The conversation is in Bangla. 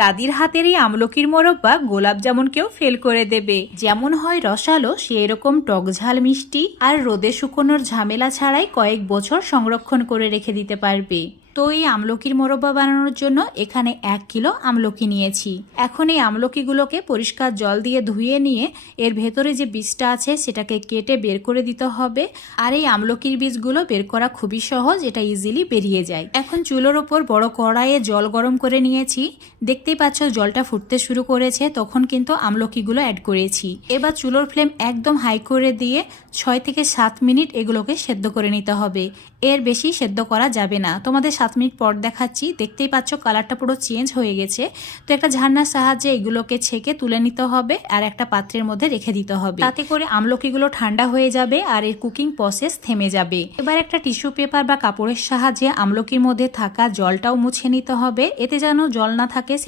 দাদির হাতের এই আমলকির মোরব্বা গোলাপ জামুনকেও ফেল করে দেবে। যেমন হয় রসালো, সেরকম টক ঝাল মিষ্টি, আর রোদে শুকোনোর ঝামেলা ছাড়াই কয়েক বছর সংরক্ষণ করে রেখে দিতে পারবে। তো এই আমলকির মোরব্বা বানানোর জন্য এখানে 1 কিলো আমলকি নিয়েছি। এখন এই আমলকিগুলোকে পরিষ্কার জল দিয়ে ধুয়ে নিয়ে এর ভেতরে যে বীজটা আছে সেটাকে কেটে বের করে দিতে হবে। আর এই আমলকির বীজগুলো বের করা খুবই সহজ, এটা ইজিলি বেরিয়ে যায়। এখন চুলোর ওপর বড় কড়াইয়ে জল গরম করে নিয়েছি। দেখতেই পাচ্ছ জলটা ফুটতে শুরু করেছে, তখন কিন্তু আমলকিগুলো অ্যাড করেছি। এবার চুলোর ফ্লেম একদম হাই করে দিয়ে 6 থেকে 7 মিনিট এগুলোকে সেদ্ধ করে নিতে হবে। এর বেশি সেদ্ধ করা যাবে না। তোমাদের 7 মিনিট পর দেখাচ্ছি। দেখতেই পাচ্ছ কালারটা পুরো চেঞ্জ হয়ে গেছে। তো একটা ঝান্নার সাহায্যে এগুলোকে ছেঁকে তুলে নিতে হবে আর একটা পাত্রের মধ্যে রেখে দিতে হবে। তাতে করে আমলকিগুলো ঠান্ডা হয়ে যাবে আর এর কুকিং প্রসেস থেমে যাবে। এবার একটা টিস্যু পেপার বা কাপড়ের সাহায্যে আমলকির মধ্যে থাকা জলটাও মুছে নিতে হবে, এতে যেন জল না থাকে সেটা